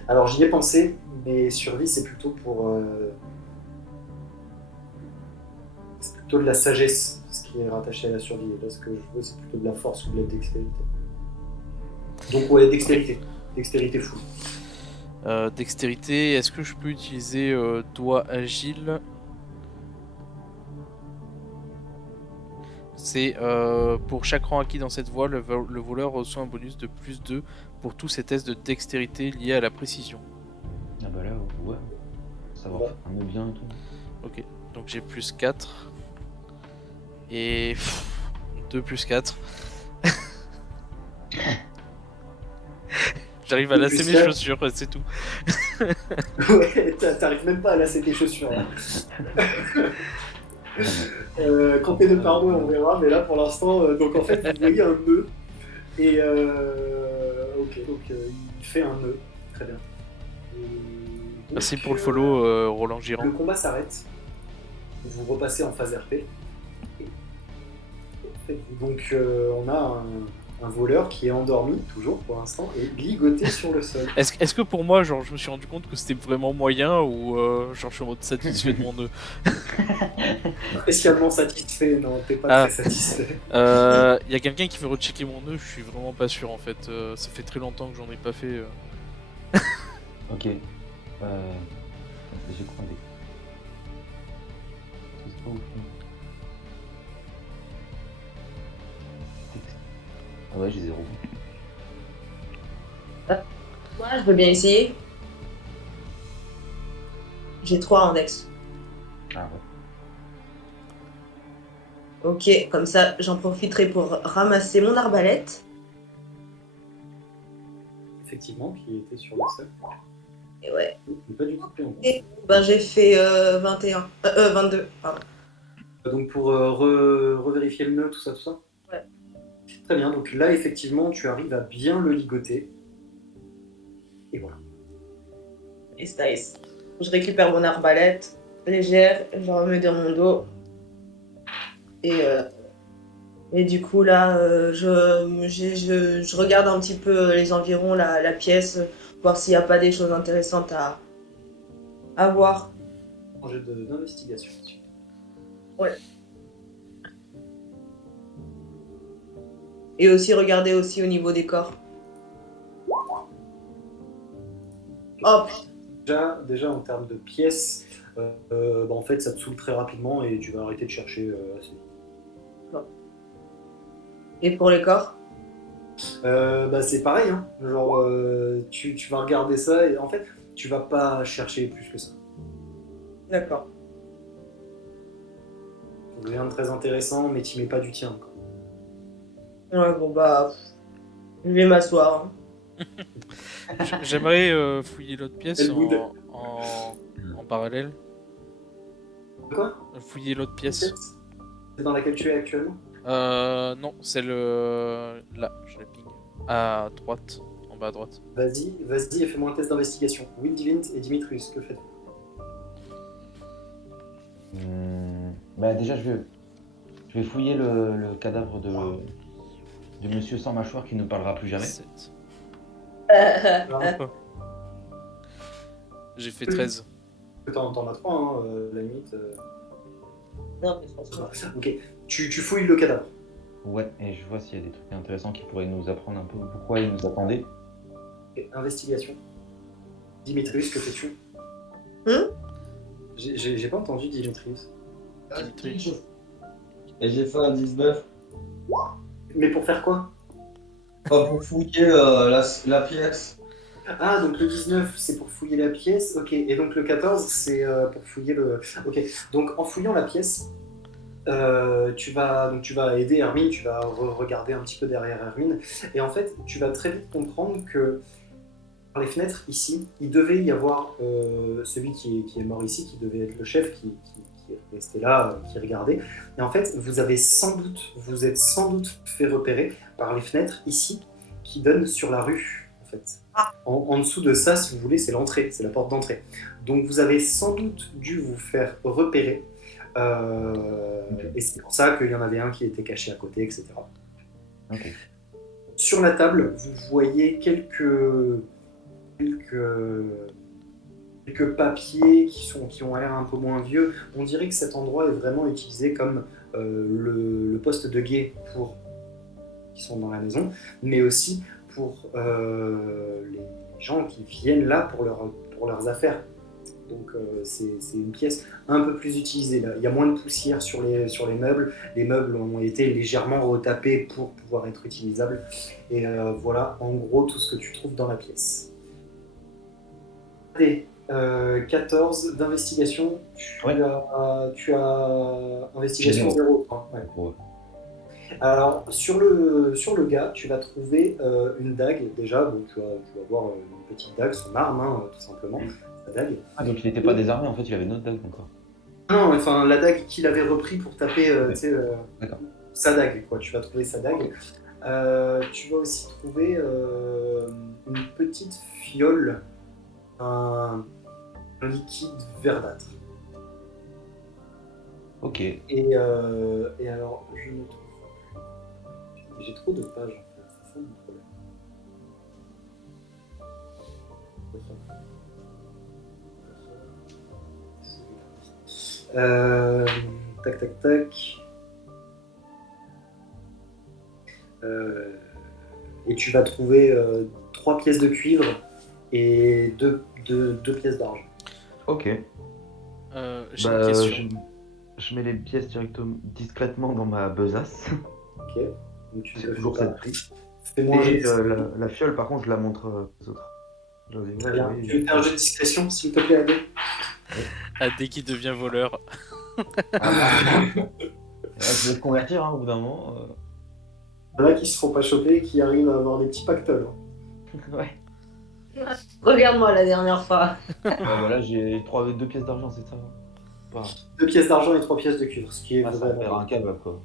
Alors j'y ai pensé, mais survie c'est plutôt pour. C'est plutôt de la sagesse, ce qui est rattaché à la survie. Là, ce que je veux, c'est plutôt de la force ou de la dextérité. Donc, ouais, dextérité. Dextérité full. Dextérité, est-ce que je peux utiliser doigt agile? C'est pour chaque rang acquis dans cette voie, le voleur reçoit un bonus de plus 2 pour tous ses tests de dextérité liés à la précision. Ah bah là, ouais. Savoir faire un nœud bien et tout. Ok, donc j'ai plus 4. Et 2 plus 4. J'arrive à 2 lasser plus mes 4. chaussures, c'est tout. Ouais, t'arrives même pas à lasser tes chaussures. Là. Quand t'es 2 par 2, on verra, mais là pour l'instant, donc en fait, vous voyez un nœud. Et ok, donc il fait un nœud. Très bien. Donc, Merci pour le follow, Roland Girand. Le combat s'arrête. Vous repassez en phase RP. Donc on a un voleur qui est endormi, toujours pour l'instant, et ligoté sur le sol. Est-ce que pour moi, genre, je me suis rendu compte que c'était vraiment moyen ou genre je suis en mode satisfait de mon nœud? Spécialement satisfait, non, t'es pas Ah. très satisfait. Y a quelqu'un qui veut rechecker mon nœud, je suis vraiment pas sûr en fait. Ça fait très longtemps que j'en ai pas fait. Ok. J'ai croisé. C'est pas ouf. Ah ouais, j'ai 0. Moi, je veux bien essayer. J'ai 3 en dex. Ah ouais. Ok, comme ça, j'en profiterai pour ramasser mon arbalète. Effectivement, qui était sur le sol. Et ouais. Mais pas du tout pris en compte. Et ben, j'ai fait 22. Pardon. Donc pour revérifier le nœud, tout ça. Ouais. Très bien, donc là effectivement tu arrives à bien le ligoter. Et voilà. Nice. Je récupère mon arbalète légère, je la remets dans mon dos. Et du coup là, je regarde un petit peu les environs, la pièce, voir s'il n'y a pas des choses intéressantes À voir. Un jet d'investigation. Et aussi regarder aussi au niveau des corps. Oh Déjà en termes de pièces, en fait ça te saoule très rapidement et tu vas arrêter de chercher assez vite. Et pour les corps? C'est pareil, hein. Genre tu vas regarder ça et en fait tu vas pas chercher plus que ça. D'accord. Rien de très intéressant mais tu mets pas du tien, quoi. Ouais, bon bah, je vais m'asseoir. Hein. J'aimerais fouiller l'autre pièce Elwood. en parallèle. Quoi? Fouiller l'autre pièce. C'est dans laquelle tu es actuellement? Non, c'est là, je la ping. À droite, en bas à droite. Vas-y et fais-moi un test d'investigation. Windilint et Dimitrius, que faites-vous? Déjà, je vais fouiller le cadavre de monsieur sans mâchoire qui ne parlera plus jamais. 7. Alors, J'ai fait 13. T'en as 3, hein, la limite. Non, mais franchement. Ok, tu fouilles le cadavre. Ouais, et je vois s'il y a des trucs intéressants qui pourraient nous apprendre un peu pourquoi ils nous attendaient. Ok, investigation. Dimitrius, que fais-tu? J'ai pas entendu Dimitrius. Dimitrius. Et j'ai fait un 19. Mais pour faire quoi? Pas pour fouiller la pièce. Ah, donc le 19, c'est pour fouiller la pièce. Ok, et donc le 14, c'est pour fouiller le... Ok, donc en fouillant la pièce, tu vas aider Hermine, tu vas regarder un petit peu derrière Hermine, et en fait, tu vas très vite comprendre que par les fenêtres, ici, il devait y avoir celui qui est mort ici, qui devait être le chef, qui est resté là, qui regardait. Et en fait, vous êtes sans doute fait repérer par les fenêtres ici, qui donnent sur la rue, en fait. En dessous de ça, si vous voulez, c'est l'entrée, c'est la porte d'entrée. Donc vous avez sans doute dû vous faire repérer. Et c'est pour ça qu'il y en avait un qui était caché à côté, etc. Ok. Sur la table, vous voyez quelques papiers qui ont l'air un peu moins vieux. On dirait que cet endroit est vraiment utilisé comme le poste de guet pour qui sont dans la maison, mais aussi pour les gens qui viennent là pour leurs affaires. Donc c'est une pièce un peu plus utilisée. Là. Il y a moins de poussière sur les meubles. Les meubles ont été légèrement retapés pour pouvoir être utilisables. Et voilà en gros tout ce que tu trouves dans la pièce. Allez, 14 d'investigation. Tu as investigation 0. Ouais. Ouais. Alors, sur le gars, tu vas trouver une dague, déjà. Donc, tu vas voir une petite dague, son arme, hein, tout simplement, sa dague. Ah, donc il n'était pas désarmé, en fait, il avait une autre dague encore. Non, enfin, la dague qu'il avait repris pour taper D'accord. sa dague, quoi. Tu vas trouver sa dague. Tu vas aussi trouver une petite fiole, un liquide verdâtre. Ok. Et alors, je ne trouve pas. J'ai trop de pages, en fait. C'est ça mon problème. Tac, tac, tac. Et tu vas trouver 3 pièces de cuivre et 2 pièces d'argent. Ok. J'ai une question. Je mets les pièces directement, discrètement dans ma besace. Ok. Donc tu C'est ne toujours fais cette pas. prix. Fais-moi un jet Et de la fiole, par contre, je la montre aux autres. Je leur dis, Très ouais, bien. oui. Tu veux faire un jet de discrétion, s'il te plaît, Adé? Dès qu'il devient voleur. Je vais te convertir, hein, au bout d'un moment. Il y en a qui se font pas choper et qui arrivent à avoir des petits pactoles. Ouais. Regarde-moi la dernière fois. Voilà, j'ai 2 pièces d'argent, c'est ça. Pas... 2 pièces d'argent et 3 pièces de cuivre, ce qui est Ah, ça va faire vraiment... un kebab, quoi.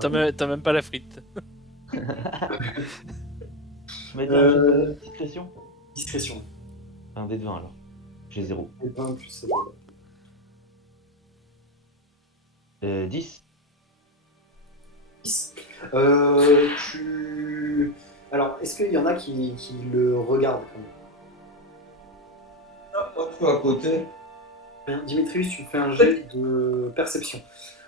T'as même pas la frite. Tu m'as dit un jet de discrétion? Discrétion. Un dé de 20 alors. J'ai 0. Et 20 plus 10. 10. Alors, est-ce qu'il y en a qui le regardent quand même? Ah, pas peu à côté. Bien, Dimitrius, tu fais un jet de perception.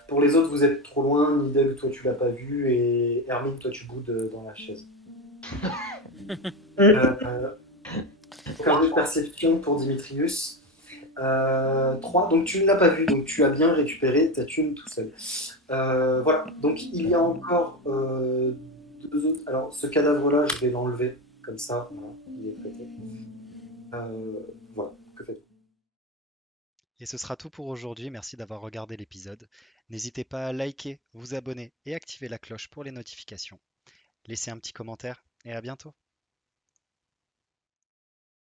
Pour les autres, vous êtes trop loin. Nidel, toi, tu l'as pas vu. Et Hermine, toi, tu boudes dans la chaise. Donc, un jet de perception pour Dimitrius. 3. Donc, tu ne l'as pas vu. Donc, tu as bien récupéré ta thune tout seul. Voilà. Donc, il y a encore 2 autres. Alors, ce cadavre-là, je vais l'enlever. Comme ça, voilà, il est traité. Voilà. Que faites-vous? Et ce sera tout pour aujourd'hui. Merci d'avoir regardé l'épisode. N'hésitez pas à liker, vous abonner et activer la cloche pour les notifications. Laissez un petit commentaire et à bientôt.